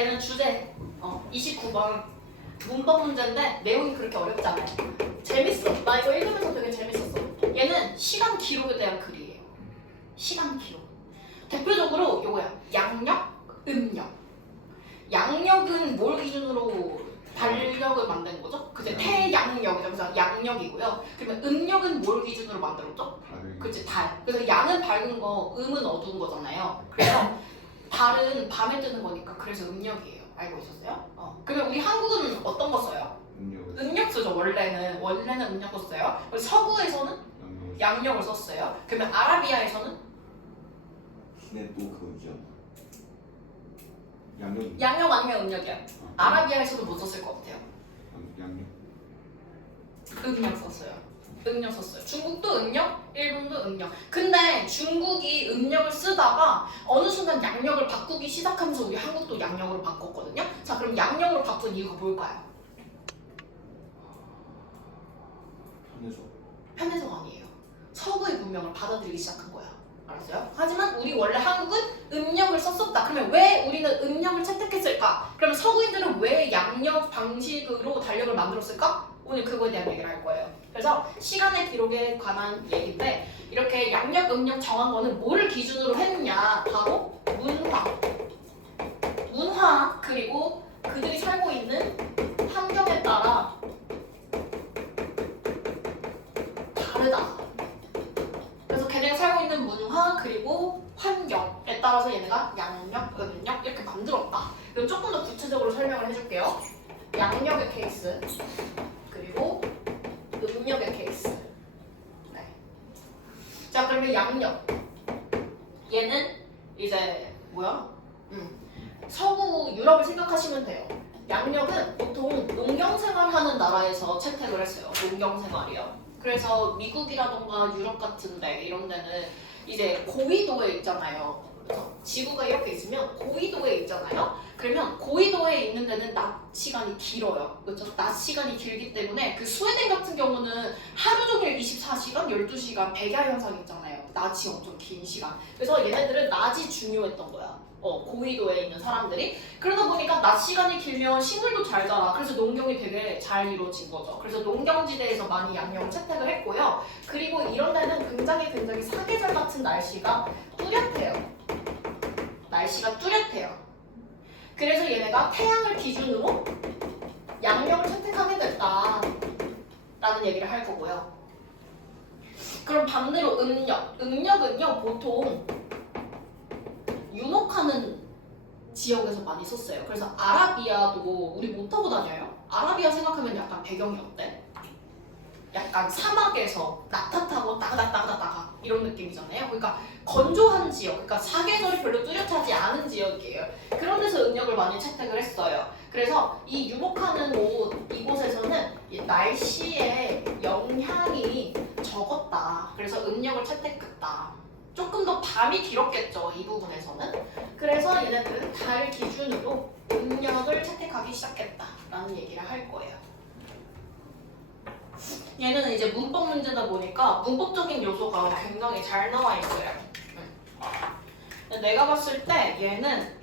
얘는 주제 29번 문법 문제인데 내용이 그렇게 어렵지 않아요. 재밌어. 나 이거 읽으면서 되게 재밌었어. 얘는 시간 기록에 대한 글이에요. 시간 기록. 대표적으로 요거야. 양력, 음력. 양력은 뭘 기준으로 달력을 만든 거죠? 그치? 태양력이죠. 그래서 양력이고요. 그러면 음력은 뭘 기준으로 만들었죠? 그치? 달. 그래서 양은 밝은 거, 음은 어두운 거잖아요. 그래서 달은 밤에 뜨는 거니까 그래서 음력이에요. 알고 있었어요? 그러면 우리 한국은 어떤 거 써요? 음력 쓰죠. 원래는 음력을 써요. 그리고 서구에서는 양력을 썼어요. 그러면 아라비아에서는 근데 또 그거죠. 양력. 양력 아니면 음력이야. 아라비아에서도 못 썼을 것 같아요. 양력. 음력 썼어요. 음력 썼어요. 중국도 음력, 일본도 음력. 근데 중국이 음력을 쓰다가 어느 순간 양력을 바꾸기 시작하면서 우리 한국도 양력으로 바꿨거든요. 자, 그럼 양력으로 바꾼 이유가 뭘까요? 편해서. 편해서가 아니에요. 서구의 문명을 받아들이기 시작한 거야. 알았어요? 하지만 우리 원래 한국은 음력을 썼었다. 그러면 왜 우리는 음력을 채택했을까? 그러면 서구인들은 왜 양력 방식으로 달력을 만들었을까? 오늘 그거에 대한 얘기를 할 거예요. 그래서 시간의 기록에 관한 얘기인데 이렇게 양력, 음력 정한 거는 뭐를 기준으로 했느냐? 바로 문화 그리고 그들이 살고 있는 환경에 따라 다르다. 그래서 걔네가 살고 있는 문화 그리고 환경에 따라서 얘네가 양력, 음력 이렇게 만들었다. 그럼 조금 더 구체적으로 설명을 해줄게요. 양력의 케이스 그리고 음력의 케이스. 네. 자, 그러면 양력. 얘는 이제 뭐야? 서구 유럽을 생각하시면 돼요. 양력은 보통 농경생활하는 나라에서 채택을 했어요. 농경생활이요. 그래서 미국이라던가 유럽 같은데 이런 데는 이제 고緯도에 있잖아요. 그래서 지구가 이렇게 있으면 고緯도에 있잖아요. 그러면 고緯도에 있는 데는 낮 시간이 길어요. 그렇죠? 낮 시간이 길기 때문에 그 스웨덴 같은 경우는 하루 종일 24시간, 12시간 백야 현상 있잖아요. 낮이 엄청 긴 시간. 그래서 얘네들은 낮이 중요했던 거야. 고緯도에 있는 사람들이. 그러다 보니까 낮 시간이 길면 식물도 잘 자라. 그래서 농경이 되게 잘 이루어진 거죠. 그래서 농경지대에서 많이 양력을 채택을 했고요. 그리고 이런 데는 굉장히 사계절 같은 날씨가 뚜렷해요. 날씨가 뚜렷해요. 그래서 얘네가 태양을 기준으로 양력을 채택하게 됐다 라는 얘기를 할 거고요. 그럼 반대로 음력은요 보통 유목하는 지역에서 많이 썼어요. 그래서 아라비아도 우리 못 타고 다녀요. 아라비아 생각하면 약간 배경이 어때? 약간 사막에서 낙타 타고 따가닥 이런 느낌이잖아요. 그러니까 건조한 지역, 그러니까 사계절이 별로 뚜렷하지 않은 지역이에요. 그런 데서 음력을 많이 채택을 했어요. 그래서 이 유목하는 이곳에서는 날씨의 영향이 적었다. 그래서 음력을 채택했다. 조금 더 밤이 길었겠죠, 이 부분에서는. 그래서 얘네들은 달 기준으로 음력을 채택하기 시작했다라는 얘기를 할 거예요. 얘는 이제 문법 문제다 보니까 문법적인 요소가 굉장히 잘 나와 있어요. 내가 봤을 때 얘는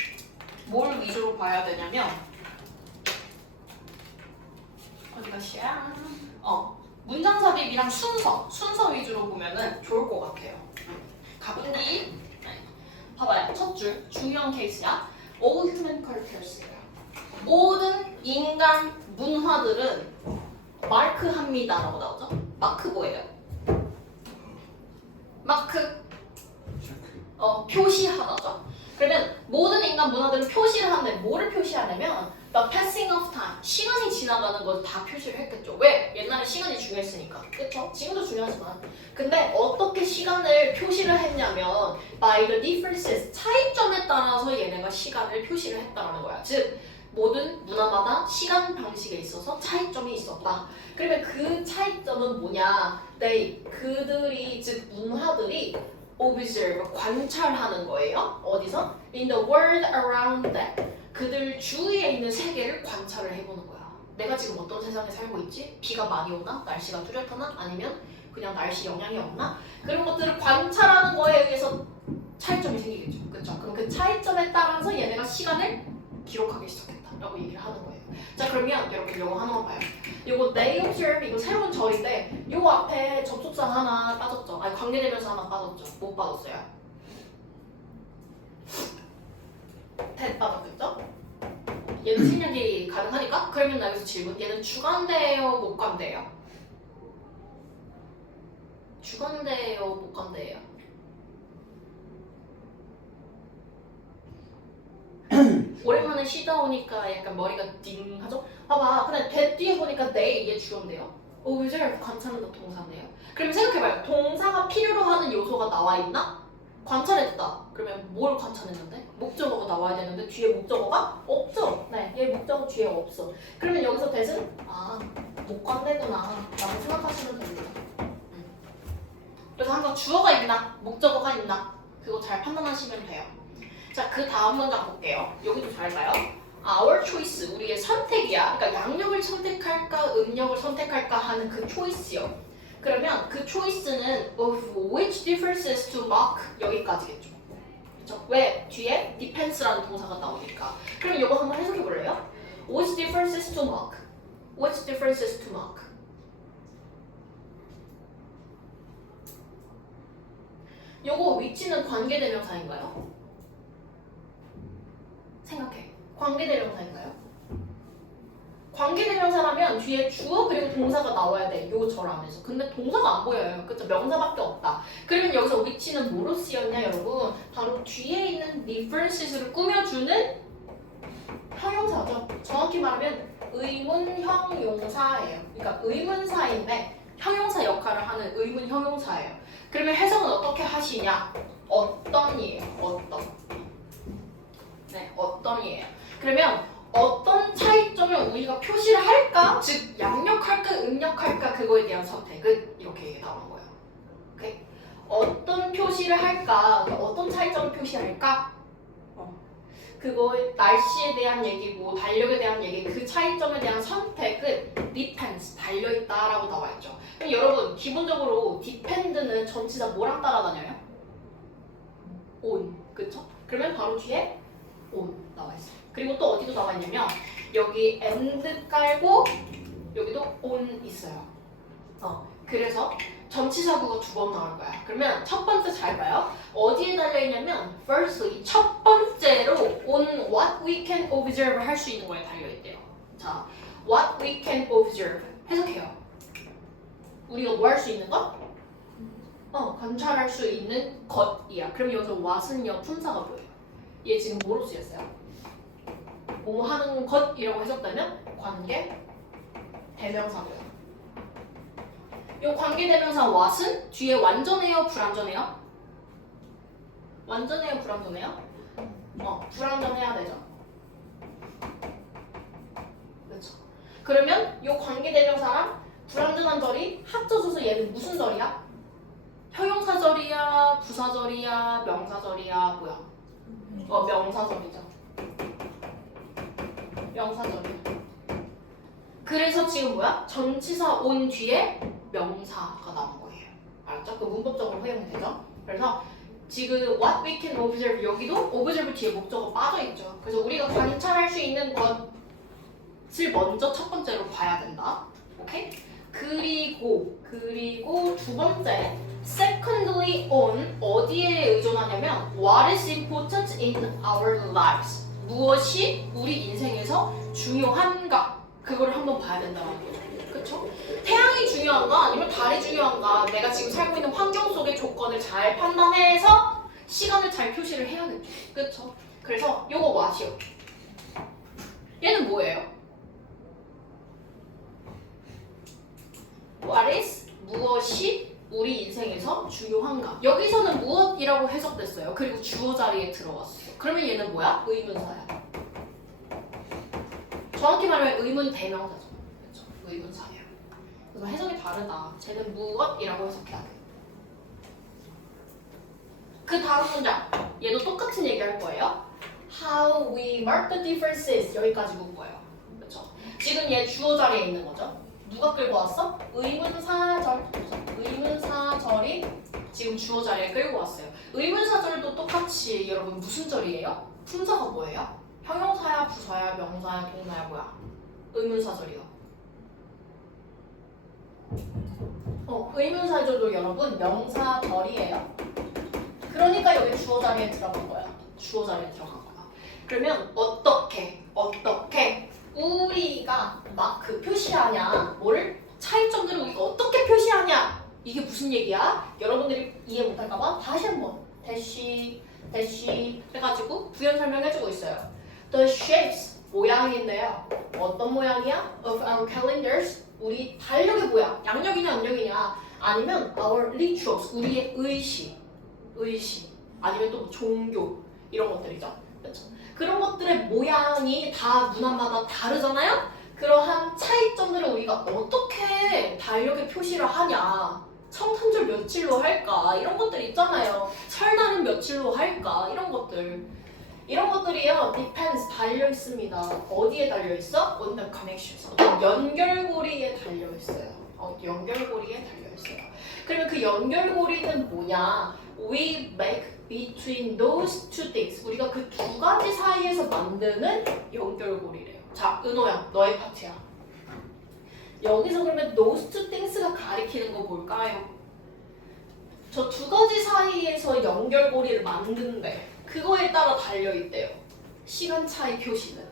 뭘 위주로 봐야 되냐면 어디가 시야? 문장 삽입이랑 순서 위주로 보면은 좋을 것 같아요. 가분기. 봐봐요. 첫 줄 중요한 케이스야. All human cultures예요. 모든 인간 문화들은 마크합니다라고 나오죠. 마크 뭐예요? 마크 표시하다죠. 그러면 모든 인간 문화들은 표시를 하는데 뭐를 표시하냐면 the passing of time, 시간이 지나가는 걸 다 표시를 했겠죠. 왜? 옛날에 시간이 중요했으니까. 그쵸? 지금도 중요하지만. 근데 어떻게 시간을 표시를 했냐면 by the differences, 차이점에 따라서 얘네가 시간을 표시를 했다는 거야. 즉 모든 문화마다 시간 방식에 있어서 차이점이 있었다. 그러면 그 차이점은 뭐냐? 그들이, 즉 문화들이 observe, 관찰하는 거예요. 어디서? In the world around them. 그들 주위에 있는 세계를 관찰을 해보는 거야. 내가 지금 어떤 세상에 살고 있지? 비가 많이 오나? 날씨가 뚜렷하나? 아니면 그냥 날씨 영향이 없나? 그런 것들을 관찰하는 거에 의해서 차이점이 생기겠죠. 그렇죠? 그럼 그 차이점에 따라서 얘네가 시간을 기록하기 시작했다라고 얘기를 하는 거예요. 자 그러면 여러분 이거 하나만 봐요. 이거 they observe 이거 새로운 절인데 요 앞에 접속사 하나 빠졌죠. 아니 관계대명사 하나 빠졌죠. 못 빠졌어요. that 빠졌겠죠? 얘는 생략이 가능하니까 그러면 나 여기서 질문 얘는 주관대예요 못 관대예요? 주관대예요 못 관대예요? 오랜만에 쉬다 오니까 약간 머리가 띵 하죠? 봐봐 근데 that 뒤에 보니까 they 얘 주어인데요 observe 관찰한다 동사인데요 그럼 생각해봐요 동사가 필요로 하는 요소가 나와 있나? 관찰했다 그러면 뭘 관찰했는데? 목적어가 나와야 되는데 뒤에 목적어가 없죠? 네, 얘 목적어 뒤에 없어 그러면 여기서 that은 못 관대구나 라고 생각하시면 됩니다 그래서 항상 주어가 있나? 목적어가 있나? 그거 잘 판단하시면 돼요 자, 그 다음 문장 볼게요. 여기도 잘 봐요. Our choice, 우리의 선택이야. 그러니까 양력을 선택할까, 음력을 선택할까 하는 그 choice요. 그러면 그 choice는 of which differences to mark 여기까지겠죠. 그렇죠? 왜? 뒤에 depends라는 동사가 나오니까. 그럼 이거 한번 해석해 볼래요? Which differences to mark? Which differences to mark? 요거 위치는 관계대명사인가요? 생각해. 관계대명사인가요? 관계대명사라면 뒤에 주어 그리고 동사가 나와야 돼. 요 절 안에서. 근데 동사가 안 보여요. 그쵸? 명사밖에 없다. 그러면 여기서 위치는 뭐로 쓰였냐 여러분? 바로 뒤에 있는 differences를 꾸며주는 형용사죠. 정확히 말하면 의문형 용사예요. 그러니까 의문사인데 형용사 역할을 하는 의문 형용사예요. 그러면 해석은 어떻게 하시냐? 어떤이에요. 어떤. 네, 어떤이에요. 그러면 어떤 차이점을 우리가 표시를 할까? 즉 양력할까, 음력할까 그거에 대한 선택은 이렇게 나오는 거예요. 오케이? 어떤 표시를 할까? 어떤 차이점을 표시할까? 그거의 날씨에 대한 얘기고 달력에 대한 얘기, 그 차이점에 대한 선택은 depends, 달려있다라고 나와 있죠. 그럼 여러분 기본적으로 depend는 전치사 뭐랑 따라다녀요? on, 그쵸? 그러면 바로 뒤에 on 나와 있어요. 그리고 또 어디도 나와 있냐면 여기 and 깔고 여기도 on 있어요. 그래서 전치사구가 두 번 나올 거야. 그러면 첫 번째 잘 봐요. 어디에 달려 있냐면 firstly 첫 번째로 on what we can observe 할 수 있는 거에 달려 있대요. 자, what we can observe 해석해요. 우리가 뭐 할 수 있는 것? 관찰할 수 있는 것이야. 그럼 여기서 what은요 품사가 보여요. 얘 지금 뭐로 쓰였어요? 뭐 하는 것이라고 해석되면 관계 대명사고요. 이 관계 대명사 what은 뒤에 완전해요, 불완전해요? 완전해요, 불완전해요? 불완전해야 되죠. 그렇죠. 그러면 이 관계 대명사랑 불완전한 절이 합쳐져서 얘는 무슨 절이야? 형용사절이야, 부사절이야, 명사절이야, 뭐야? 명사절이죠. 명사절이야. 그래서 지금 뭐야? 전치사 on 뒤에 명사가 나온 거예요. 알았죠? 그 문법적으로 활용이 되죠? 그래서 지금 what we can observe 여기도 observe 뒤에 목적어 빠져있죠. 그래서 우리가 관찰할 수 있는 것을 먼저 첫 번째로 봐야 된다. 오케이? 그리고 두 번째 secondly on 어디에 의존하냐면 what is important in our lives 무엇이 우리 인생에서 중요한가 그거를 한번 봐야 된다는 거예요. 그쵸? 태양이 중요한가 아니면 달이 중요한가 내가 지금 살고 있는 환경 속의 조건을 잘 판단해서 시간을 잘 표시를 해야겠죠. 그쵸? 그래서 요거 what이요. 얘는 뭐예요? What is 무엇이 우리 인생에서 중요한가? 여기서는 무엇이라고 해석됐어요. 그리고 주어 자리에 들어왔어요. 그러면 얘는 뭐야? 의문사야. 정확히 말하면 의문 대명사죠. 그렇죠? 의문사예요. 그래서 해석이 다르다. 쟤는 무엇이라고 해석해야 돼. 그 다음 문장. 얘도 똑같은 얘기 할 거예요. How we mark the differences 여기까지 본 거예요. 그렇죠? 지금 얘 주어 자리에 있는 거죠. 누가 끌고 왔어? 의문사절. 의문사절이 지금 주어 자리에 끌고 왔어요. 의문사절도 똑같이 여러분 무슨 절이에요? 품사가 뭐예요? 형용사야, 부사 부사야, 명사야, 동사야, 뭐야? 의문사절이요. 의문사절도 여러분 명사절이에요. 그러니까 여기 주어 자리에 들어간 거야. 주어 자리에 들어간 거야. 그러면 어떻게 우리가 막 그 표시하냐? 뭐를? 차이점들을 우리가 어떻게 표시하냐? 이게 무슨 얘기야? 여러분들이 이해 못할까봐 다시 한번 대시 해가지고 부연 설명해주고 있어요. The shapes 모양인데요. 어떤 모양이야? Of our calendars 우리 달력의 모양. 양력이냐 음력이냐 아니면 our rituals 우리의 의식 아니면 또 종교 이런 것들이죠. 그렇죠? 그런 것들의 모양이 다 문화마다 다르잖아요. 그러한 차이점들을 우리가 어떻게 달력에 표시를 하냐. 성탄절 며칠로 할까? 이런 것들 있잖아요. 설날은 며칠로 할까? 이런 것들이요. depends 달려 있습니다. 어디에 달려 있어? On the connections. 연결고리에 달려 있어요. 연결고리에 달려 있어요. 그러면 그 연결고리는 뭐냐? We make between those two things. 우리가 그 두 가지 사이에서 만드는 연결고리래요. 자, 은호야, 너의 파트야. 여기서 그러면 those two things가 가리키는 거 뭘까요? 저 두 가지 사이에서 연결고리를 만든대. 그거에 따라 달려있대요. 시간 차이 표시는.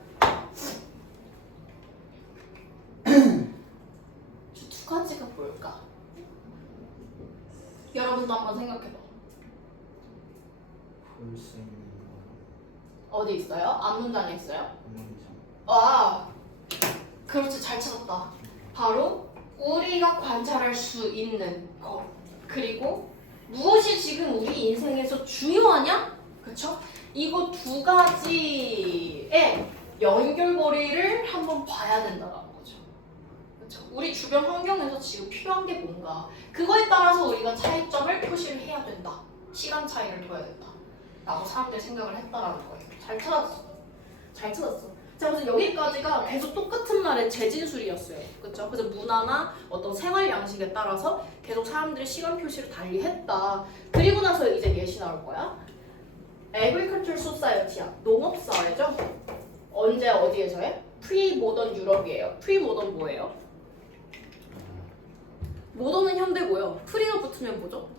저 두 가지가 뭘까? 여러분도 한번 생각해봐. 볼 수 있는 어디 있어요? 앞문단에 있어요? 거 아, 그렇지, 잘 찾았다. 바로 우리가 관찰할 수 있는 것. 그리고 무엇이 지금 우리 인생에서 중요하냐? 그쵸? 이거 두 가지의 연결고리를 한번 봐야 된다는 거죠. 그쵸? 우리 주변 환경에서 지금 필요한 게 뭔가. 그거에 따라서 우리가 차이점을 표시를 해야 된다. 시간 차이를 둬야 된다. 라고 사람들이 생각을 했다라는 거예요. 잘 찾았어. 자, 그래서 여기까지가 계속 똑같은 말의 재진술이었어요. 그쵸? 그래서 문화나 어떤 생활 양식에 따라서 계속 사람들이 시간 표시를 달리 했다. 그리고 나서 이제 예시 나올 거야. Agricultural Society야. 농업사회죠? 언제 어디에서 해? 프리모던 유럽이에요. 프리모던 뭐예요? 모던은 현대고요. 프리가 붙으면 뭐죠?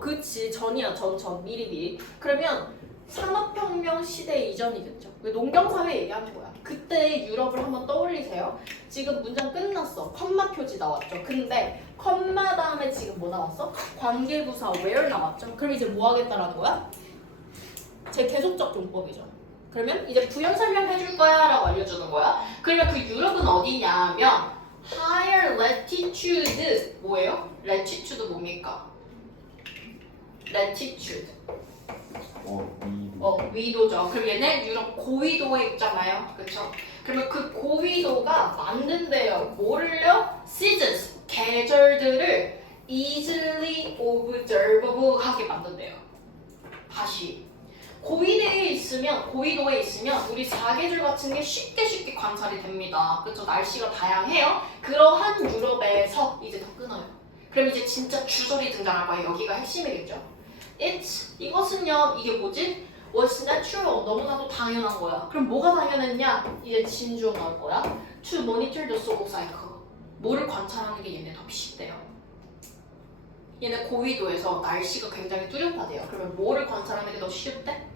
그치. 전이야. 전. 미리. 그러면 산업혁명 시대 이전이겠죠. 농경사회 얘기하는 거야. 그때 유럽을 한번 떠올리세요. 지금 문장 끝났어. 컴마 표지 나왔죠. 근데 컴마 다음에 지금 뭐 나왔어? 관계부사 where 나왔죠. 그럼 이제 뭐 하겠다라는 거야? 제 계속적 용법이죠. 그러면 이제 부연 설명해줄 거야 라고 알려주는 거야. 그러면 그 유럽은 어디냐면 higher latitude 뭐예요? latitude 뭡니까? latitude 위도죠. 그럼 얘네 유럽 고위도에 있잖아요. 그쵸? 그러면 그 고위도가 만든대요. 뭐를요? seasons, 계절들을 easily observable 만든대요. 다시. 고위도에 있으면 우리 사계절 같은 게 쉽게 관찰이 됩니다. 그쵸? 날씨가 다양해요. 그러한 유럽에서 이제 더 끊어요. 그럼 이제 진짜 주절이 등장할 거예요. 여기가 핵심이겠죠. 이것은요, 이게 뭐지? was natural, 너무나도 당연한 거야. 그럼 뭐가 당연했냐? 이제 진주어 나올 거야. To monitor the solar cycle. 뭐를 관찰하는 게 얘네 더 쉽대요. 얘네 고위도에서 날씨가 굉장히 뚜렷하대요. 그러면 뭐를 관찰하는 게 더 쉽대?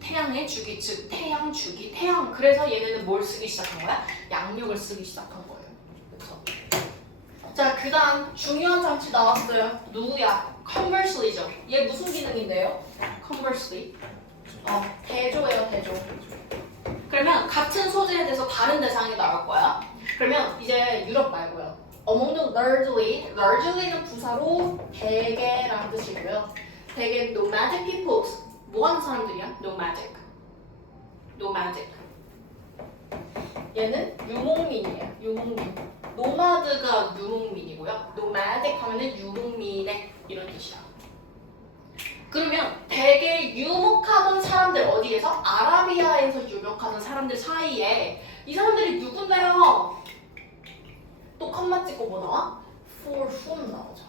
태양의 주기, 즉 태양 주기, 태양. 그래서 얘네는 뭘 쓰기 시작한 거야? 양력을 쓰기 시작한 거예요. 그래서 자, 그 다음 중요한 장치 나왔어요. 누구야? Conversely죠. 얘 무슨 기능인데요? Conversely. 대조예요, 대조. 그러면 같은 소재에 대해서 다른 대상이 나올 거야. 그러면 이제 유럽 말고요. Among the largely는 부사로 대개라는 뜻이고요. 대개 nomadic peoples. 뭐 하는 사람들이야? nomadic. 얘는 유목민이에요. 유목민. 노마드가 유목민이고요. nomadic 하면은 유목민의 이런 뜻이야. 그러면 되게 유목하던 사람들 어디에서? 아라비아에서 유목하던 사람들 사이에 이 사람들이 누군데요? 또 컴마 찍고 뭐 나와? For whom 나오죠.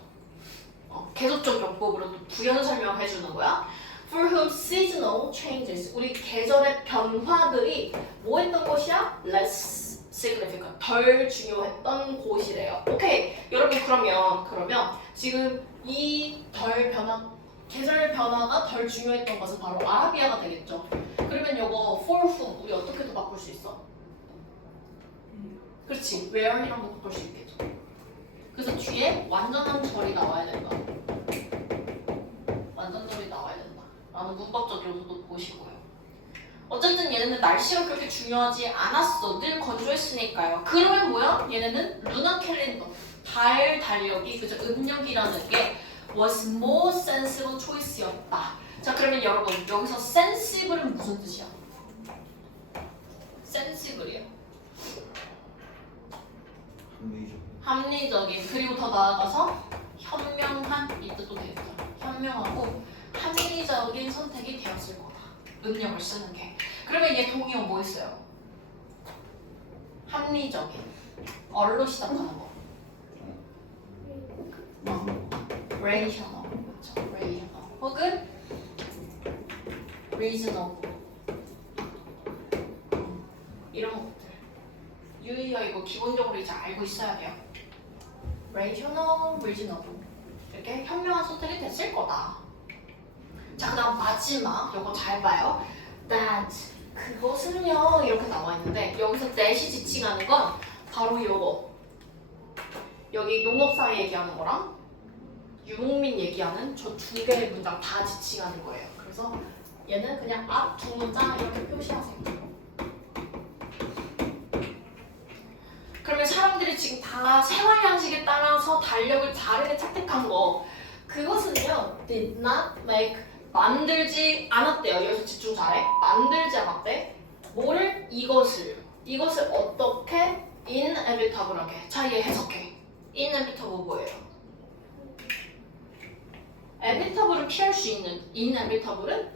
계속적 용법으로 부연 설명해 주는 거야. for whom seasonal changes, 우리 계절의 변화들이 뭐 했던 것이야? less significant, 덜 중요했던 곳이래요. 오케이, 여러분 그러면 지금 이 덜 변화, 계절 변화가 덜 중요했던 것은 바로 아라비아가 되겠죠. 그러면 이거 for whom 우리 어떻게 더 바꿀 수 있어? 그렇지, where이랑도 바꿀 수 있겠죠. 그래서 뒤에 완전한 절이 나와야 된다. 완전절이 나와야 된다. 라는 문법적 요소도 보시고요. 어쨌든 얘네는 날씨가 그렇게 중요하지 않았어. 늘 건조했으니까요. 그러면 뭐야? 얘네는 루나 캘린더, 달 달력이 그죠? 음력이라는 게 was more sensible choice였다. 자, 그러면 여러분 여기서 sensible은 무슨 뜻이야? sensible이요. 합리적인, 그리고 더 나아가서 현명한 이 뜻도 되겠죠. 현명하고 합리적인 선택이 되었을 거다. 음력을 쓰는 게. 그러면 얘 동의어 뭐 있어요? 합리적인. 얼로 시작하는 거. rational. 그렇죠. rational. 혹은 reasonable. 이런 것들. 유의어 이거 기본적으로 이제 알고 있어야 돼요. rational, reasonable. 이렇게 현명한 선택이 됐을 거다. 자, 그 다음 마지막 요거 잘 봐요. that 그것은요 이렇게 나와 있는데 여기서 that이 지칭하는 건 바로 요거. 여기 농업사 얘기하는 거랑 유목민 얘기하는 저 두 개의 문장 다 지칭하는 거예요. 그래서 얘는 그냥 앞 두 문장 이렇게 표시하세요. 그러면 사람들이 지금 다 생활 양식에 따라서 달력을 다르게 채택한 거 그것은요 did not make 만들지 않았대요. 여기서 집중 잘해. 만들지 않았대. 뭐를? 이것을 어떻게? inevitable하게. 자, 얘 해석해. inevitable 뭐예요? evitable은 피할 수 있는, inevitable은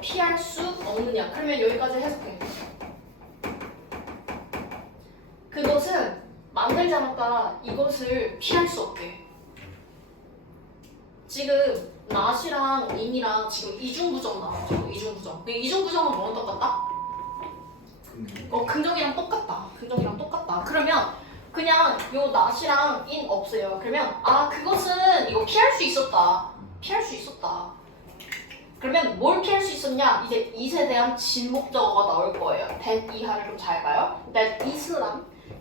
피할 수 없느냐. 그러면 여기까지 해석해. 그것은 만들지 않았다. 이것을 피할 수 없게. 지금 not이랑 in이랑 지금 이중부정 나왔죠. 이중부정. 이중부정은 뭐랑 똑같다? 긍정이랑 똑같다. 긍정이랑 똑같다. 그러면 그냥 요 not이랑 in 없어요. 그러면 그것은 이거 피할 수 있었다. 피할 수 있었다. 그러면 뭘 피할 수 있었냐? 이제 it에 대한 진목적어가 나올 거예요. that 이하를 좀 잘 봐요. that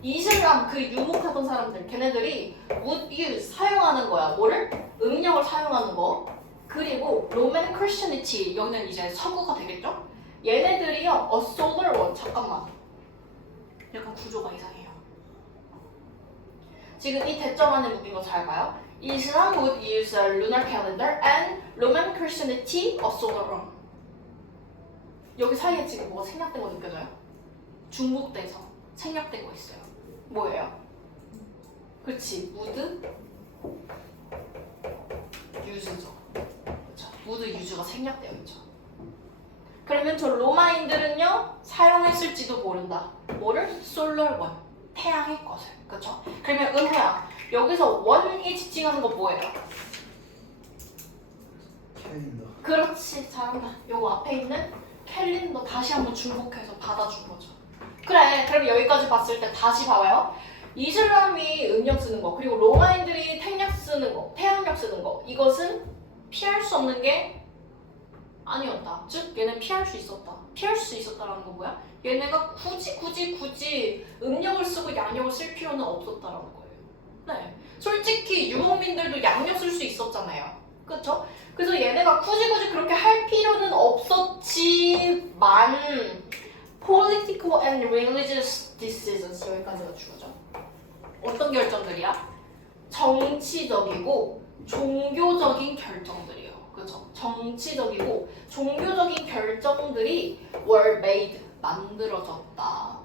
이슬람 그 유목하던 사람들 걔네들이 would use 사용하는 거야. 뭐를? 음력을 사용하는 거. 그리고 Roman Christianity 여기는 이제 서구가 되겠죠? 얘네들이요 a solar one. 잠깐만. 약간 구조가 이상해요. 지금 이 대점 안에 묶인 거 잘 봐요. Islam would use a lunar calendar and Roman Christianity a solar one. 여기 사이에 지금 뭐가 생략된 거 느껴져요? 중복돼서 생략된 거 있어요. 뭐예요? 그렇지, would use죠. 그렇죠. would use가 생략되어 있죠. 그러면 저 로마인들은요 사용했을지도 모른다. 뭐를? solar one. 태양의 것을. 그렇죠? 그러면 은호야 여기서 원이 지칭하는 거 뭐예요? 캘린더. 그렇지, 잘한다. 요거 앞에 있는 캘린더 다시 한번 중복해서 받아준 거죠. 그래, 그럼 여기까지 봤을 때 다시 봐봐요. 이슬람이 음력 쓰는 거, 그리고 로마인들이 태양 쓰는 거, 태양력 쓰는 거, 이것은 피할 수 없는 게 아니었다. 즉, 얘는 피할 수 있었다. 피할 수 있었다라는 건 뭐야? 얘네가 굳이 음력을 쓰고 양력을 쓸 필요는 없었다라는 거예요. 네, 솔직히 유목민들도 양력 쓸 수 있었잖아요. 그렇죠? 그래서 얘네가 굳이 그렇게 할 필요는 없었지만 political and religious decisions 여기까지가 주어져. 어떤 결정들이야? 정치적이고 종교적인 결정들이에요. 그렇죠? 정치적이고 종교적인 결정들이 were made 만들어졌다.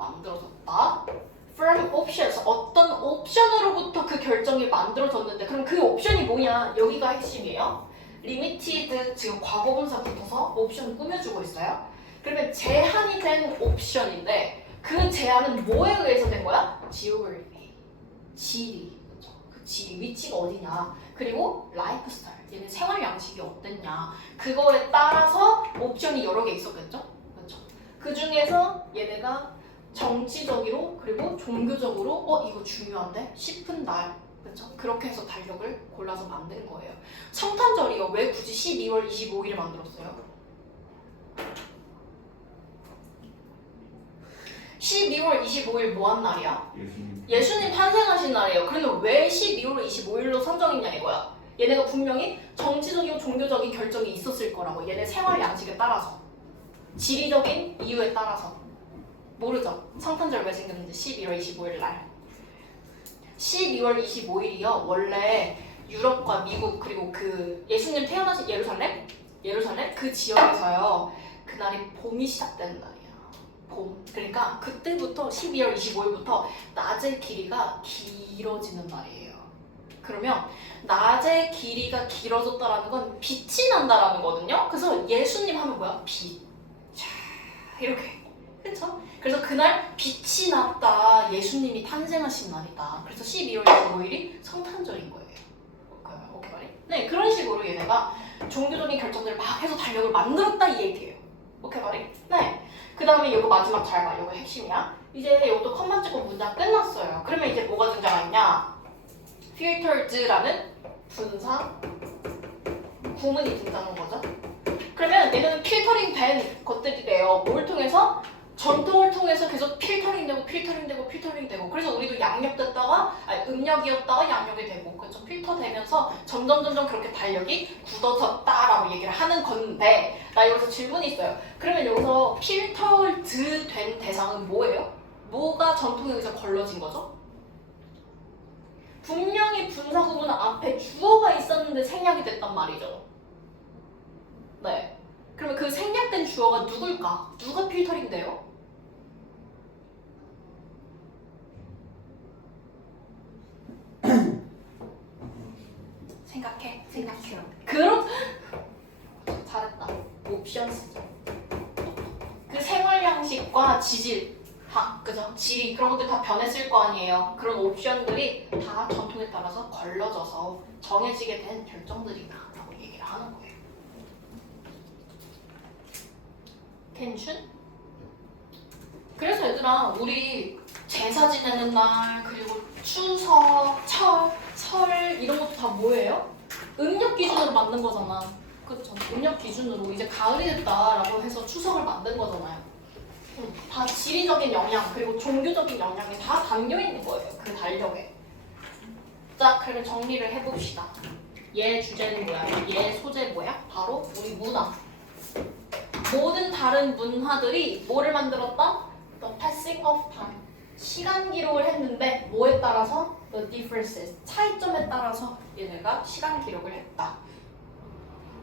From options 어떤 옵션으로부터 그 결정이 만들어졌는데 그럼 그 옵션이 뭐냐? 여기가 핵심이에요. limited 지금 과거분사 붙어서 옵션 꾸며주고 있어요. 그러면 제한이 된 옵션인데 그 제한은 뭐에 의해서 된 거야? geography, 지리. 그쵸? 그 지리, 위치가 어디냐, 그리고 라이프 스타일, 얘네 생활 양식이 어땠냐, 그거에 따라서 옵션이 여러 개 있었겠죠? 그렇죠? 그 중에서 얘네가 정치적으로 그리고 종교적으로 이거 중요한데 싶은 날, 그렇죠? 그렇게 해서 달력을 골라서 만든 거예요. 성탄절이요. 왜 굳이 12월 25일을 만들었어요? 12월 25일 뭐 한 날이야? 예수님 탄생하신 날이에요. 그러면 왜 12월 25일로 선정했냐 이거야. 얘네가 분명히 정치적이고 종교적인 결정이 있었을 거라고. 얘네 생활 양식에 따라서, 지리적인 이유에 따라서. 모르죠? 성탄절 왜 생겼는지 12월 25일 날. 12월 25일이요. 원래 유럽과 미국 그리고 그 예수님 태어나신 예루살렘 그 지역에서요. 그날이 봄이 시작되는 날이야. 봄. 그러니까 그때부터 12월 25일부터 낮의 길이가 길어지는 날이에요. 그러면 낮의 길이가 길어졌다라는 건 빛이 난다라는 거거든요. 그래서 예수님 하면 뭐야? 빛. 자, 이렇게. 그쵸? 그래서 그날 빛이 났다. 예수님이 탄생하신 날이다. 그래서 12월 25일이 성탄절인 거예요. 오케이 말이? 네, 그런 식으로 얘네가 종교적인 결정들을 막 해서 달력을 만들었다 이 얘기예요. 오케이 말이? 네. 그 다음에 이거 마지막 잘 봐. 이거 핵심이야. 이제 이것도 컴만 찍고 문장 끝났어요. 그러면 이제 뭐가 등장하냐? filtered라는 분사 구문이 등장한 거죠. 그러면 얘는 필터링 된 것들이래요. 뭘 통해서? 전통을 통해서 계속 필터링되고 그래서 우리도 양력됐다가 음력이었다가 양력이 되고 그렇죠? 필터되면서 점점 그렇게 달력이 굳어졌다라고 얘기를 하는 건데 나 여기서 질문이 있어요. 그러면 여기서 필터드 된 대상은 뭐예요? 뭐가 전통에 의해서 걸러진 거죠? 분명히 분사 구문 앞에 주어가 있었는데 생략이 됐단 말이죠. 네. 그러면 그 생략된 주어가 누굴까? 누가 필터링 돼요? 생각해. 그럼 잘했다. 옵션스죠. 그 생활 양식과 지질, 그죠? 지리 그런 것들 다 변했을 거 아니에요. 그런 옵션들이 다 전통에 따라서 걸러져서 정해지게 된 결정들이다라고 얘기를 하는 거예요. 텐션? 그래서 얘들아 우리 제사 지내는 날 그리고 추석, 설 이런 것도 다 뭐예요? 음력 기준으로 만든 거잖아. 그렇죠? 음력 기준으로 이제 가을이 됐다라고 해서 추석을 만든 거잖아요. 다 지리적인 영향 그리고 종교적인 영향이 다 담겨 있는 거예요. 그 달력에. 자, 그럼 정리를 해봅시다. 얘 주제는 뭐야? 얘 소재 뭐야? 바로 우리 문화. 모든 다른 문화들이 뭐를 만들었다? The passing of time. 시간 기록을 했는데 뭐에 따라서? The differences. 차이점에 따라서 얘네가 시간 기록을 했다.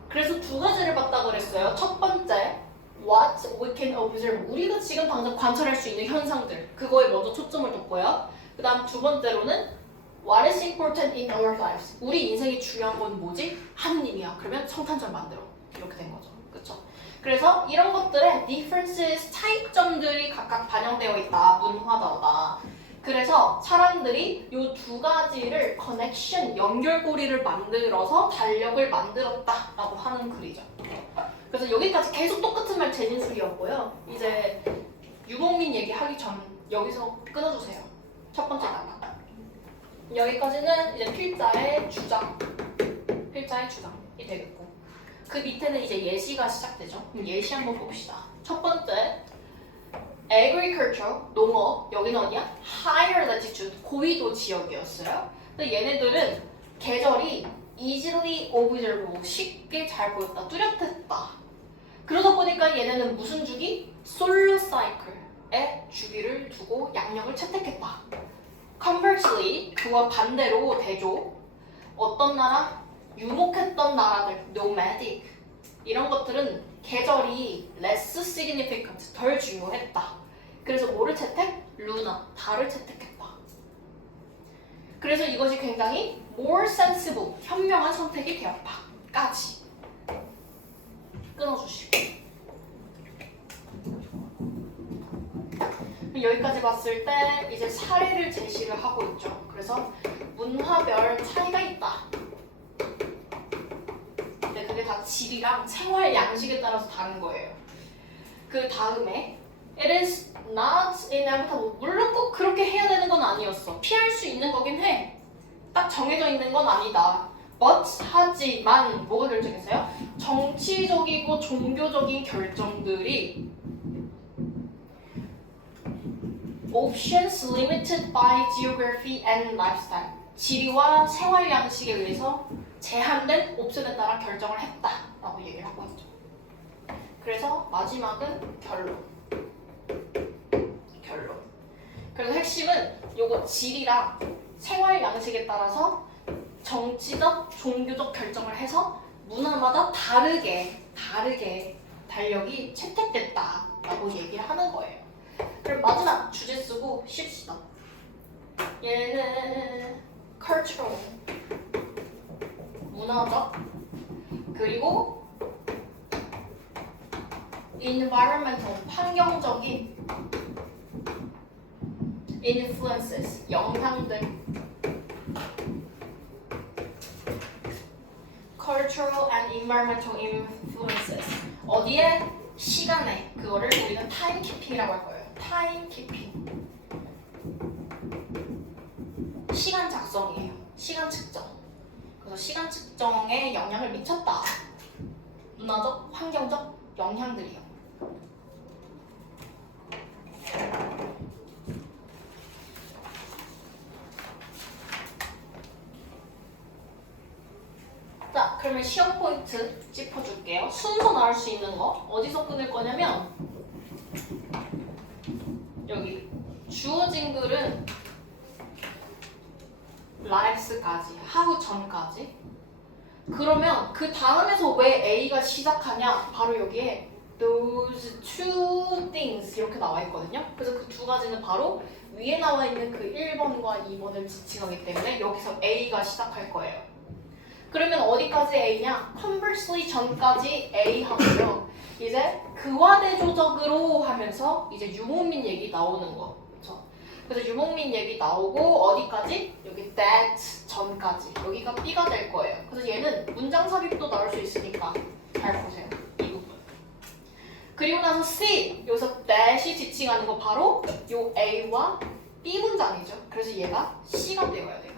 그래서 두 가지를 봤다고 그랬어요. 첫 번째, what we can observe. 우리가 지금 당장 관찰할 수 있는 현상들. 그거에 먼저 초점을 뒀고요. 그 다음 두 번째로는 what is important in our lives. 우리 인생이 중요한 건 뭐지? 하느님이야. 그러면 성탄절 만들어. 이렇게 된 거죠. 그쵸? 그래서 이런 것들의 differences, 차이점들이 각각 반영되어 있다. 문화다다. 그래서 사람들이 이 두 가지를 connection, 연결고리를 만들어서 달력을 만들었다라고 하는 글이죠. 그래서 여기까지 계속 똑같은 말 재진술이었고요. 이제 유목민 얘기하기 전 여기서 끊어주세요. 첫 번째 단락. 여기까지는 이제 필자의 주장이 되겠고 그 밑에는 이제 예시가 시작되죠. 그럼 예시 한번 봅시다. 첫 번째, agriculture, 농업. 여기는 어디야? higher latitude, 고위도 지역이었어요. 근데 얘네들은 계절이 easily observable, 쉽게 잘 보였다, 뚜렷했다. 그러다 보니까 얘네는 무슨 주기? solar cycle의 주기를 두고 양력을 채택했다. Conversely, 그와 반대로 대조. 어떤 나라? 유목했던 나라들, nomadic. 이런 것들은 계절이 less significant, 덜 중요했다. 그래서 뭐를 채택? lunar, 달을 채택했다. 그래서 이것이 굉장히 more sensible, 현명한 선택이 되었다. 까지. 끊어주시고. 여기까지 봤을 때 이제 사례를 제시를 하고 있죠. 그래서 문화별 차이가 있다. 근데 그게 다 질이랑 생활 양식에 따라서 다른 거예요. 그 다음에 it is not inevitable. 물론 꼭 그렇게 해야 되는 건 아니었어. 피할 수 있는 거긴 해. 딱 정해져 있는 건 아니다. but 하지만 뭐가 결정했어요? 정치적이고 종교적인 결정들이 options limited by geography and lifestyle. 지리와 생활 양식에 의해서 제한된 옵션에 따라 결정을 했다라고 얘기를 하고 있죠. 그래서 마지막은 결론. 그래서 핵심은 요거 질이랑 생활 양식에 따라서 정치적, 종교적 결정을 해서 문화마다 다르게 달력이 채택됐다라고 얘기를 하는 거예요. 그럼 마지막 주제 쓰고 쉽시다. 얘는 cultural, 문화적, 그리고 environmental, 환경적인 influences, 영향들. cultural and environmental influences. 어디에? 시간에. 그거를 우리는 타임키핑이라고 할 거예요. 타임키핑. 시간 작성이에요. 시간 측정. 그래서 시간 측정에 영향을 미쳤다. 문화적, 환경적 영향들이요. 자, 그러면 시험 포인트 짚어줄게요. 순서 나올 수 있는 거 어디서 끊을 거냐면 여기 주어진 글은 lives까지, 하루 전까지. 그러면 그 다음에서 왜 A가 시작하냐? 바로 여기에 those two things 이렇게 나와 있거든요. 그래서 그 두 가지는 바로 위에 나와 있는 그 1번과 2번을 지칭하기 때문에 여기서 A가 시작할 거예요. 그러면 어디까지 A냐? conversely 전까지 A 하고요. 이제 그와 대조적으로 하면서 이제 유목민 얘기 나오는 거. 그렇죠? 그래서 유목민 얘기 나오고 어디까지? 여기 that 전까지. 여기가 B가 될 거예요. 그래서 얘는 문장 삽입도 나올 수 있으니까 잘 보세요. 이 부분. 그리고 나서 C. 여기서 that이 지칭하는 거 바로 요 A와 B 문장이죠. 그래서 얘가 C가 되어야 돼요.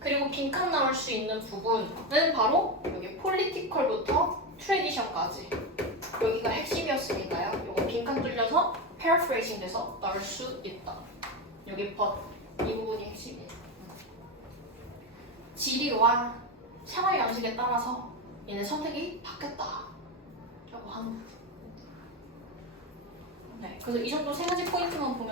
그리고 빈칸 나올 수 있는 부분은 바로 여기 political부터 tradition까지. 여기가 핵심이었으니까요. 요거 빈칸 뚫려서 paraphrasing 돼서 나올 수 있다. 여기 but 이 부분이 핵심이에요. 지리와 생활 양식에 따라서 얘네 선택이 바뀌었다 라고 하는 부분. 네, 그래서 이 정도 세 가지 포인트만 보면